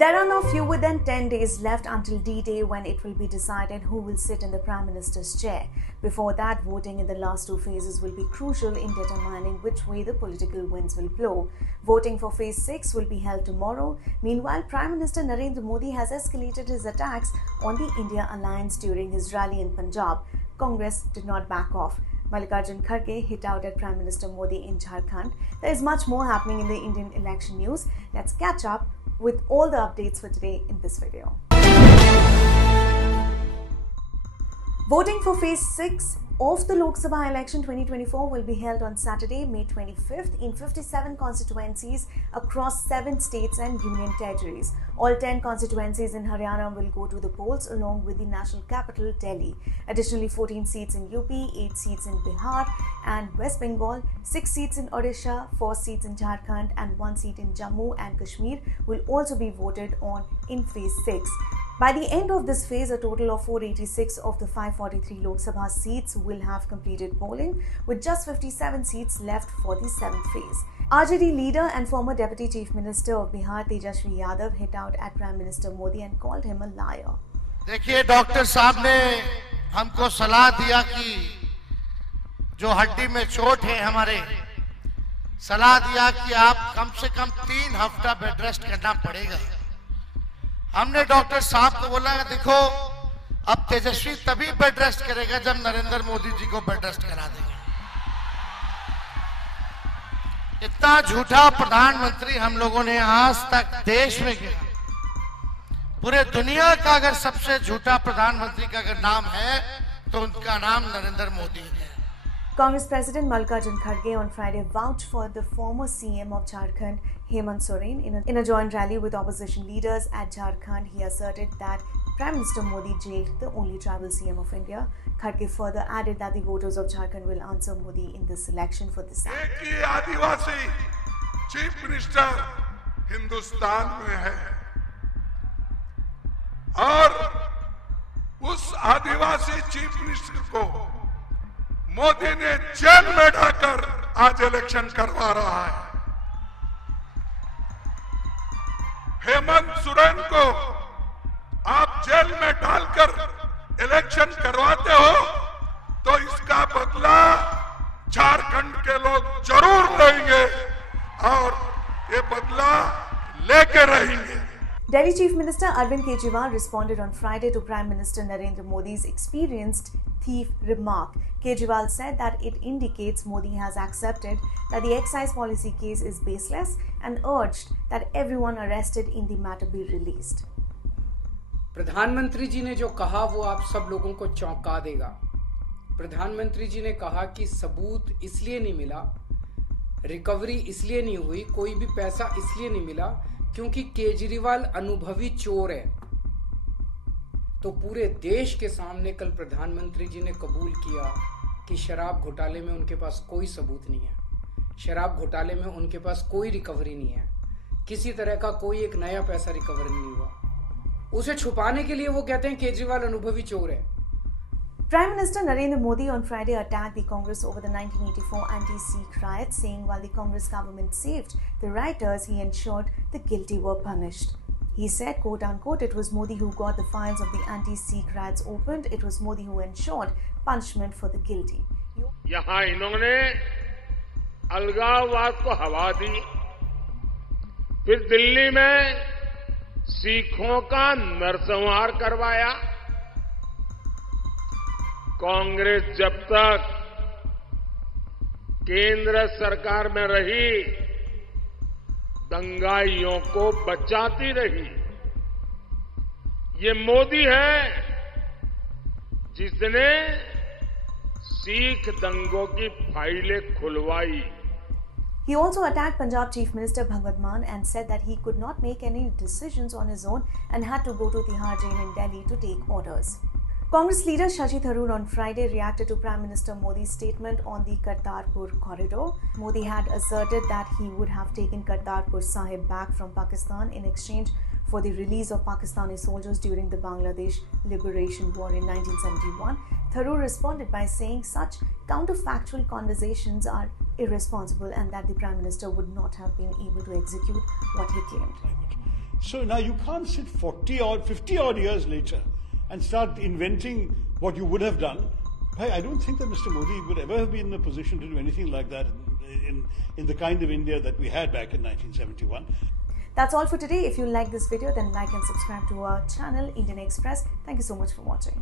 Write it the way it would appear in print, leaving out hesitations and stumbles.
There are now fewer than 10 days left until D-Day, when it will be decided who will sit in the Prime Minister's chair. Before that, voting in the last two phases will be crucial in determining which way the political winds will blow. Voting for Phase 6 will be held tomorrow. Meanwhile, Prime Minister Narendra Modi has escalated his attacks on the India alliance during his rally in Punjab. Congress did not back off. Mallikarjun Kharge hit out at Prime Minister Modi in Jharkhand. There is much more happening in the Indian election news. Let's catch up with all the updates for today in this video. Voting for Phase 6 of the Lok Sabha election 2024 will be held on Saturday, May 25th in 57 constituencies across 7 states and union territories. All 10 constituencies in Haryana will go to the polls along with the national capital, Delhi. Additionally, 14 seats in UP, 8 seats in Bihar and West Bengal, 6 seats in Odisha, 4 seats in Jharkhand and 1 seat in Jammu and Kashmir will also be voted on in Phase 6. By the end of this phase, a total of 486 of the 543 Lok Sabha seats will have completed polling, with just 57 seats left for the 7th phase. RJD leader and former Deputy Chief Minister of Bihar, Tejasvi Yadav, hit out at Prime Minister Modi and called him a liar. देखिए, doctor साहब ने हमको सलाह दिया कि जो हड्डी में चोट है हमारे, सलाह दिया कि आप कम से कम 3 हफ्ता बेड रेस्ट करना पड़ेगा। हमने डॉक्टर साहब को बोला, देखो अब तेजस्वी तभी बेड रेस्ट करेगा जब नरेंद्र मोदी जी को बेड रेस्ट करा देंगे। इतना झूठा प्रधानमंत्री हम लोगों ने आज तक देश में किया। पूरे दुनिया का अगर सबसे झूठा प्रधानमंत्री का अगर नाम है तो उनका नाम नरेंद्र मोदी है। Congress President Mallikarjun Kharge on Friday vouched for the former CM of Jharkhand, Hemant Soren, in a joint rally with opposition leaders at Jharkhand. He asserted that Prime Minister Modi jailed the only tribal CM of India. Kharge further added that the voters of Jharkhand will answer Modi in this election for this act. एक ही आदिवासी chief minister Hindustan में है और उस आदिवासी chief minister को मोदी ने jail में डालकर आज इलेक्शन करवा रहा है। हेमंत सोरेन को आप जेल में डालकर इलेक्शन करवाते हो तो इसका बदला झारखंड के लोग जरूर लेंगे और ये बदला लेके रहेंगे। Delhi Chief Minister Arvind Kejriwal responded on Friday to Prime Minister Narendra Modi's experienced thief remark. Kejriwal said that it indicates Modi has accepted that the excise policy case is baseless and urged that everyone arrested in the matter be released. प्रधानमंत्री जी ने जो कहा वो आप सब लोगों को चौंका देगा। प्रधानमंत्री जी ने कहा कि सबूत इसलिए नहीं मिला, रिकवरी इसलिए नहीं हुई, कोई भी पैसा इसलिए नहीं मिला क्योंकि केजरीवाल अनुभवी चोर है। तो पूरे देश के सामने कल प्रधानमंत्री जी ने कबूल किया कि शराब घोटाले में उनके पास कोई सबूत नहीं है, शराब घोटाले में उनके पास कोई रिकवरी नहीं है, किसी तरह का कोई एक नया पैसा रिकवर नहीं हुआ। उसे छुपाने के लिए वो कहते हैं केजरीवाल अनुभवी चोर है। Prime Minister Narendra Modi on Friday attacked the Congress over the 1984 anti-Sikh riots, saying while the Congress government saved the rioters, he ensured the guilty were punished. He said, quote unquote, it was Modi who got the files of the anti-Sikh riots opened. It was Modi who ensured punishment for the guilty. यहाँ इन्होंने अलगाववाद को हवा दी, फिर दिल्ली में सिखों का नरसंहार करवाया। कांग्रेस जब तक केंद्र सरकार में रही, दंगाइयों को बचाती रही। ये मोदी है जिसने सिख दंगों की फाइलें खुलवाई। He also attacked Punjab Chief Minister Bhagwant Mann and said that he could not make any decisions on his own and had to go to Tihar jail in Delhi to take orders. Congress leader Shashi Tharoor on Friday reacted to Prime Minister Modi's statement on the Kartarpur corridor. Modi had asserted that he would have taken Kartarpur Sahib back from Pakistan in exchange for the release of Pakistani soldiers during the Bangladesh Liberation War in 1971. Tharoor responded by saying such counterfactual conversations are irresponsible and that the Prime Minister would not have been able to execute what he claimed. So now you can't sit 40 or 50 odd years later and start inventing what you would have done. I don't think that Mr. Modi would ever have been in a position to do anything like that in the kind of India that we had back in 1971. That's all for today. If you like this video, then like and subscribe to our channel, Indian Express. Thank you so much for watching.